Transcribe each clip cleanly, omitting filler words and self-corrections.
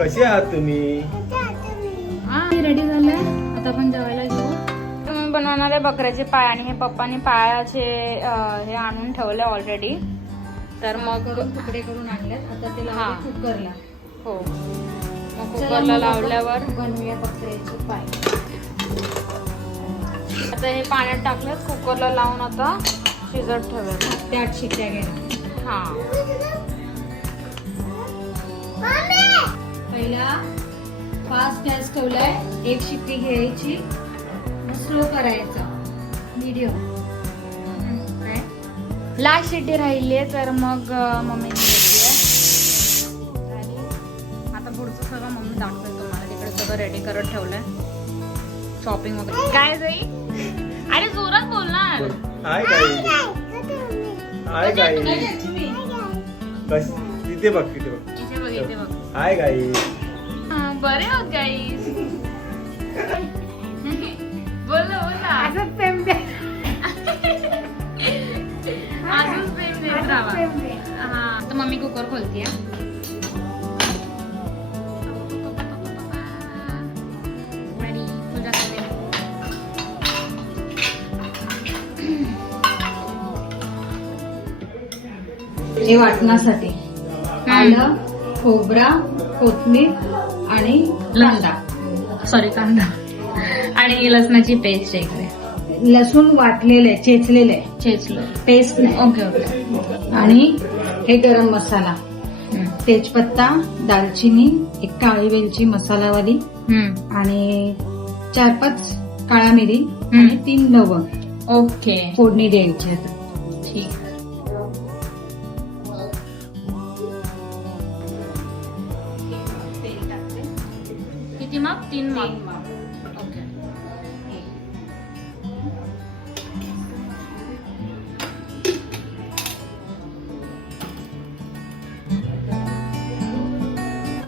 कसे आहात तुम्ही? रेडी झालंय, आता आपण जेवायला घेऊ. तुम्ही बनवणार आहे बकऱ्याचे पाय आणि हे पप्पानी पायाचे हे आणून ठेवले ऑलरेडी. तर मग तुकडे करून आणलेत. आता ते हा. कुकरला. हो, मग कुकरला लावल्यावर बनवूया बकऱ्याचे पाय. आता हे पाण्यात टाकलं, कुकरला लावून आता शिजत ठेवायचं. 8 शिट्ट्या घ्या. हा, पहिला फास्ट गॅस ठेवलाय, 1 शिट्टी घ्यायची, स्लो करायचा, मीडियम. लास्ट शिट्टी राहिली आहे, तर मग मम्मीने घेतली. आता पुढचं सगळं मम्मी दाखवेल तुम्हाला. तिकडे सगळं रेडी करत ठेवलंय, शॉपिंग वगैरे. काय जाई? अरे जोरात बोलणार. हाय गाई. हाय गाई. बस तिथे बघ, तिथे बघ. इथे बघ, इथे बघ. हाय गाई. बरे आहोत गाईस. बोल असंच प्रेम दे, असंच प्रेम देत राहा. हा, तर मम्मी कुकर खोलतीये. आणि पूजा करते. हे वाटण्यासाठी आलं, खोबरा, कोथिंबीर आणि कांदा. सॉरी, कांदा आणि लसणाची पेस्ट इकडे. लसूण वाटलेले, चेचलेले, चेचलं. पेस्ट नाही. Okay okay. आणि हे गरम मसाला, तेजपत्ता, दालचिनी, 1 काळी वेलची मसालावाली आणि 4-5 काळा मिरी आणि 3 लवंग ओके, फोडणी द्यायची. आता ठीक. तेल टाकते. किती माप? 3 माप. ओके.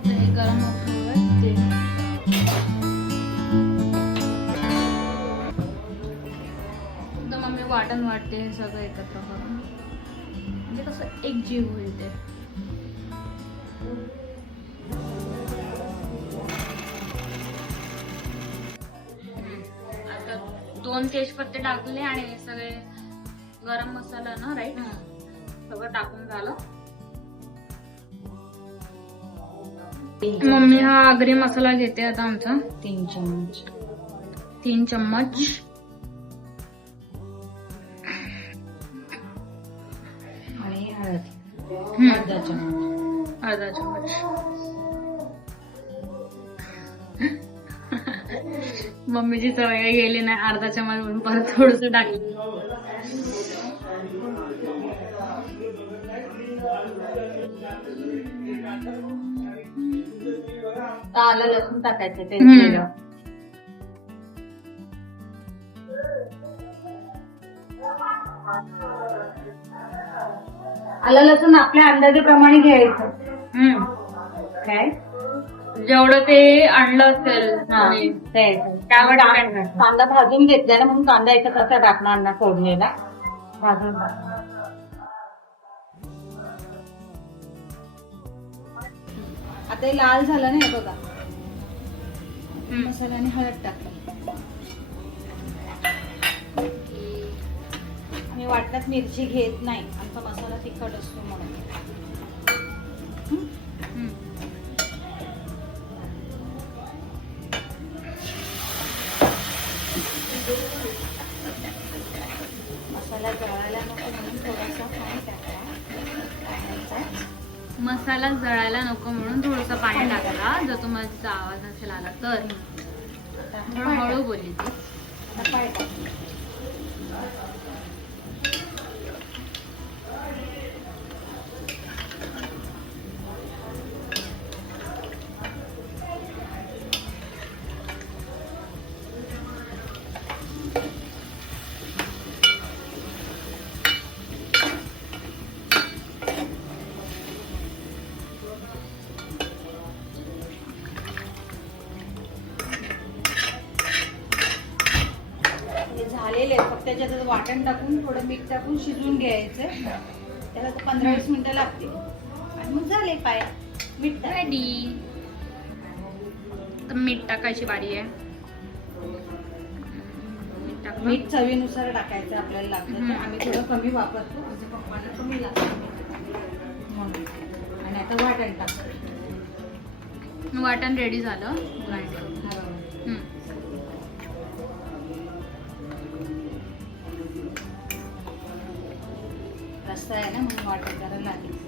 हे गरम होतं ते. तर मम्मी वाटण वाटते हे सगळं एकत्र करून, म्हणजे कसं एक जीव होईल ते. आता 2 तेजपत्ते टाकले आणि हे सगळे गरम मसाला ना, राईट, सगळं टाकून झालं. मम्मी हा आगरी मसाला घेते आता आमचा. 3 चम्मच. 3 चम्मच. आणि हळद हम्म. अर्धा चम्मच. अर्धा चम्मच. मम्मीची सवय गेली नाही, अर्धा चम्मच म्हणून परत थोडस टाकलं. आलं लसूण टाकायचं ते केलं. आलं लसूण आपल्या अंदाजाप्रमाणे घ्यायचं. काय जेवढं ते आणलं असेल तुम्ही, त्यावर टाकायचं. कांदा भाजून घेतला ना, म्हणून कांदा याच्यात असा टाकणार ना, फोडणीला भाजून टाकणार. आता हे लाल झालं नाही बघा, मसाला आणि हळद टाकलं. आम्ही वाटण्यात मिरची घेत नाही, आमचा मसाला तिखट असतो म्हणून. मसाला जळायला नको म्हणून थोडासा पाणी टाकला. मसाला जळायला नको म्हणून थोडंसं पाणी टाकला. जर तुम्हाला तिचा आवाज नसेल आला तर. हळू बोलली ती. आता पाय टाकलं. झालेले फक्त त्याच्यात वाटण टाकून थोडं मीठ टाकून शिजवून घ्यायचं. त्याला 15-20 मिनिटं लागतील आणि मग झाले पाय. मीठ रेडी. आता मीठ टाकायची बारी आहे. मीठ टाकलं. मीठ चवीनुसार टाकायचं आपल्याला लागतं तर आम्ही थोडं कमी वापरतो, आमच्या पप्पांना कमी लागतं म्हणून. आणि आता वाटण टाकतो. वाटण रेडी झालं. ग्राइंड. रस्सा आहे ना म्हणून वाटण करायला लागेल.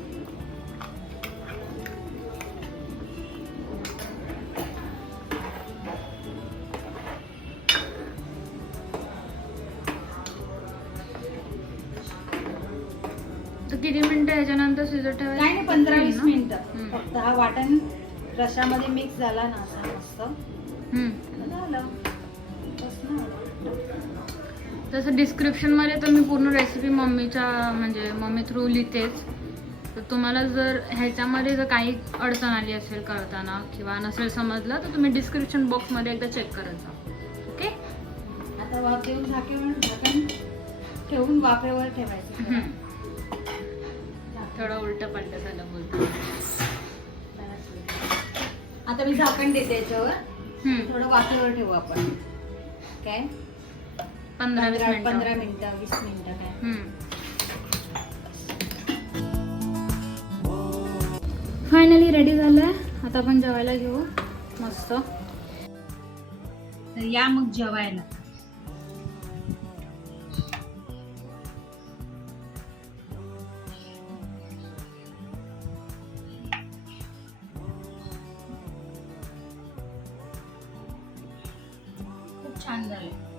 तर किती मिनिटं याच्यानंतर शिजत ठेवायचं? काय नाही 15-20 ना? मिनिटं. फक्त हा वाटण रश्यामध्ये मिक्स झाला ना असा मस्त हम्म. झालं. बस ना. तसं डिस्क्रिप्शनमध्ये तर मी पूर्ण रेसिपी मम्मीच्या म्हणजे मम्मी थ्रू लिहितेच. तर तुम्हाला जर ह्याच्यामध्ये जर काही अडचण आली असेल करताना किंवा नसेल समजलं तर तुम्ही डिस्क्रिप्शन बॉक्समध्ये एकदा चेक करत जा. ओके. आता वाफ देऊन झाकण ठेवून वाफेवर ठेवायचं. थोडं उलट पलट झालं बोलतो. आता मी झाकण देते याच्यावर. थोडं वाफेवर ठेवू आपण. काय 15-20 मिनिटं 20 मिनिटं काय. फायनली रेडी झालंय. आता आपण जेवायला घेऊ मस्त. तर या मग जेवायला. खूप छान झालं.